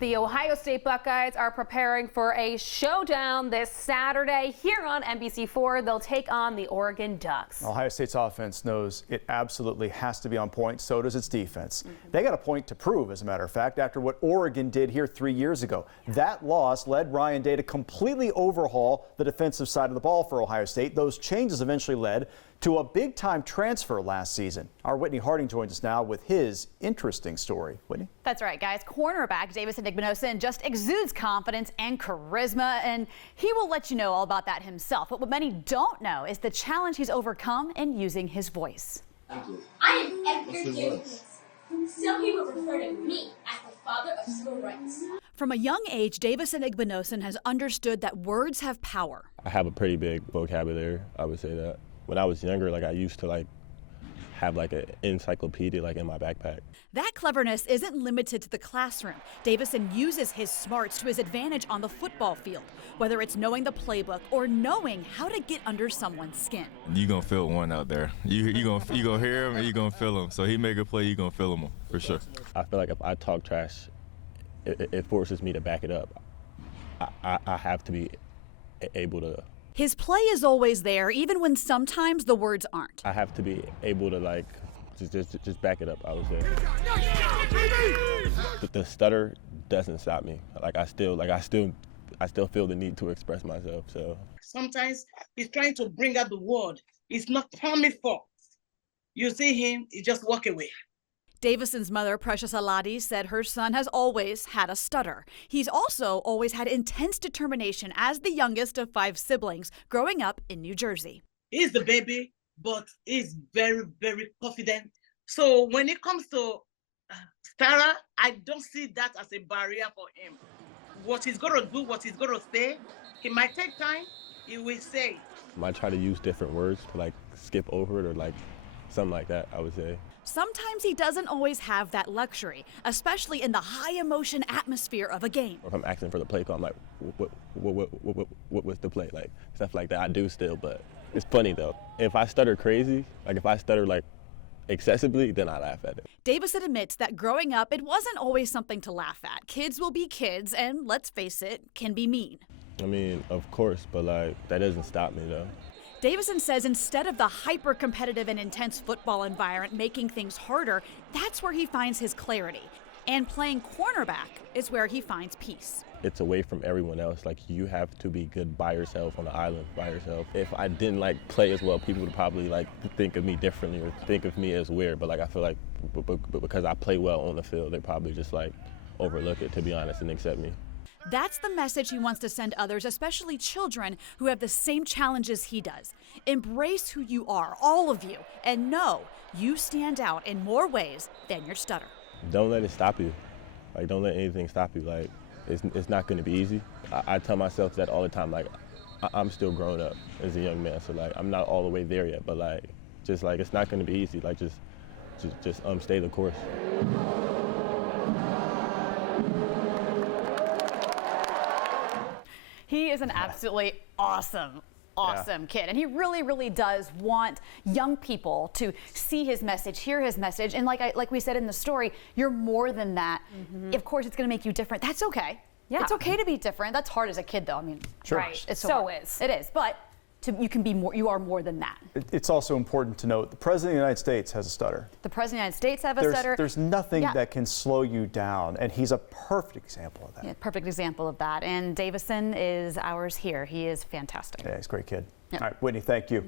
The Ohio State Buckeyes are preparing for a showdown this Saturday here on NBC4. They'll take on the Oregon Ducks. Ohio State's offense knows it absolutely has to be on point. So does its defense. They got a point to prove, as a matter of fact, after what Oregon did here 3 years ago. That loss led Ryan Day to completely overhaul the defensive side of the ball for Ohio State. Those changes eventually led to a big-time transfer last season. Our Whitney Harding joins us now with his interesting story. Whitney? That's right, guys. Cornerback Davison Igbinosun just exudes confidence and charisma, and he will let you know all about that himself. But what many don't know is the challenge he's overcome in using his voice. I am Edgar Davis. Some people refer to me as the father of civil rights. From a young age, Davison Igbinosun has understood that words have power. I have a pretty big vocabulary, I would say that. When I was younger, I used to have an encyclopedia in my backpack. That cleverness isn't limited to the classroom. Davison uses his smarts to his advantage on the football field, whether it's knowing the playbook or knowing how to get under someone's skin. You're going to feel one out there. You gonna hear him and you're going to feel him. So he make a play, you're going to feel him for sure. I feel like if I talk trash, it forces me to back it up. I have to be able to. His play is always there, even when sometimes the words aren't. I have to be able to just back it up, I would say. The stutter doesn't stop me. I still feel the need to express myself. So sometimes he's trying to bring out the word. It's not coming forth. You see him, he just walk away. Davison's mother, Precious Aladi, said her son has always had a stutter. He's also always had intense determination as the youngest of 5 siblings growing up in New Jersey. He's the baby, but he's very, very confident. So when it comes to Stutter, I don't see that as a barrier for him. What he's going to do, what he's going to say, he might take time, he will say. I might try to use different words to skip over it or something like that, I would say. Sometimes he doesn't always have that luxury, especially in the high emotion atmosphere of a game. If I'm asking for the play call, I'm like, what was the play? Stuff like that I do still, but it's funny though. If I stutter crazy, if I stutter excessively, then I laugh at it. Davison admits that growing up, it wasn't always something to laugh at. Kids will be kids, and let's face it, can be mean. I mean, of course, but that doesn't stop me though. Davison says instead of the hyper-competitive and intense football environment making things harder, that's where he finds his clarity. And playing cornerback is where he finds peace. It's away from everyone else. You have to be good by yourself on the island by yourself. If I didn't play as well, people would probably think of me differently or think of me as weird. But I feel because I play well on the field, they probably just overlook it, to be honest, and accept me. That's the message he wants to send others, especially children who have the same challenges he does. Embrace who you are, all of you, and know you stand out in more ways than your stutter. Don't let it stop you. Don't let anything stop you. It's not going to be easy. I tell myself that all the time. I'm still growing up as a young man, so I'm not all the way there yet. But it's not going to be easy. Just stay the course. He is an absolutely awesome kid. And he really, really does want young people to see his message, hear his message. And like we said in the story, you're more than that. Of course, it's going to make you different. That's okay. Yeah. It's okay to be different. That's hard as a kid, though. I mean, Sure. Right. It's So is. It is. But you can be more. You are more than that. It's also important to note the President of the United States has a stutter. The President of the United States have a stutter. There's nothing that can slow you down, and he's a perfect example of that. Yeah, perfect example of that. And Davison is ours here. He is fantastic. Yeah, he's a great kid. Yep. All right, Whitney, thank you.